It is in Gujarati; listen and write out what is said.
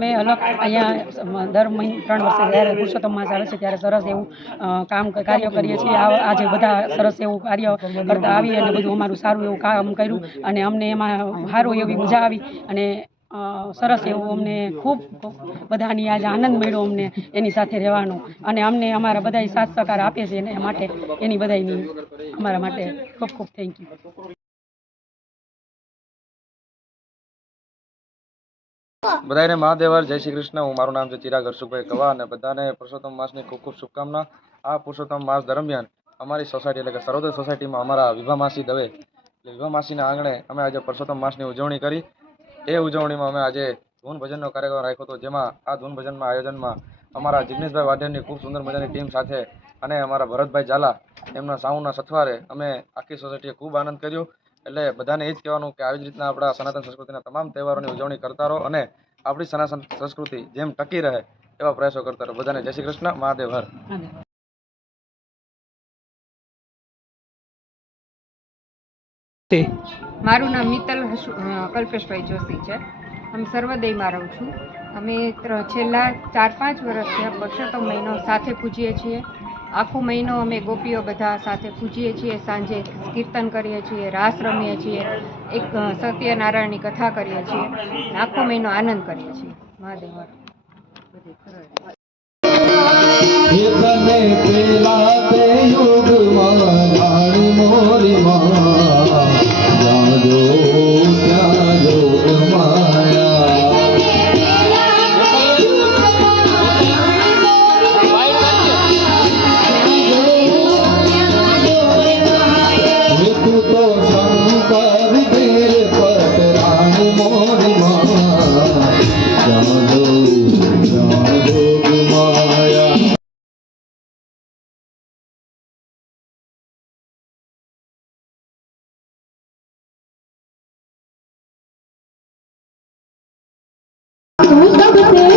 અમે અલગ અહીંયા દર મહિને 3 વર્ષે જ્યારે પુરુષોત્તમ માસ આવે છે ત્યારે સરસ એવું કાર્ય કરીએ છીએ। આજે બધા સરસ એવું કાર્ય કરતા આવી અને બધું અમારું સારું એવું કામ કર્યું અને અમને એમાં સારું એવી મજા આવી અને સરસ એવું અમને ખૂબ બધાની આજે આનંદ મળ્યો અમને એની સાથે રહેવાનો અને અમને અમારા બધા સાથ સહકાર આપે છે એને માટે એની બધાની અમારા માટે ખૂબ ખૂબ થેન્ક યુ। બધાને મહાદેવર જય શ્રી કૃષ્ણ। હું મારું નામ છે ચિરાગ હર્ષુભાઈ કવા અને બધાને પુરુષોત્તમ માસની ખૂબ ખૂબ શુભકામના। આ પુરુષોત્તમ માસ દરમિયાન અમારી સોસાયટી એટલે કે સર્વોદય સોસાયટીમાં અમારા વિભા માસી દવે એટલે વિભા માસીના આંગણે અમે આજે પુરુષોત્તમ માસની ઉજવણી કરી। એ ઉજવણીમાં અમે આજે ધૂન ભજનનો કાર્યક્રમ રાખ્યો હતો, જેમાં આ ધૂન ભજનમાં આયોજનમાં અમારા જિગ્નેશભાઈ વાઢેરની ખૂબ સુંદર મજાની ટીમ સાથે અને અમારા ભરતભાઈ ઝાલા એમના સાઉન્ડના સથવારે અમે આખી સોસાયટીએ ખૂબ આનંદ કર્યો। એટલે બધાને એ જ કહેવાનું કે આવી જ રીતના આપણા સનાતન સંસ્કૃતિના તમામ તહેવારોની ઉજવણી કરતા રહો અને આપણી સનાતન સંસ્કૃતિ જેમ ટકી રહે એવા પ્રયાસો કરતા રહો। બધાને જય શ્રી કૃષ્ણ, મહાદેવ હર। મારું નામ મિત્તલ કલ્પેશભાઈ જોશી છે। અમે સર્વોદયમાં રહું છું। અમે છેલ્લા 4-5 વર્ષથી પુરુષોત્તમ મહિનો સાથે પૂજીએ છીએ। આખો મહિનો અમે ગોપીઓ બધા સાથે પૂજીએ છીએ। સાંજે કીર્તન કરીએ છીએ, રાસ રમીએ છીએ, એક સત્યનારાયણની કથા કરીએ છીએ, આખો મહિનો આનંદ કરીએ છીએ। મહાદેવ तू सबसे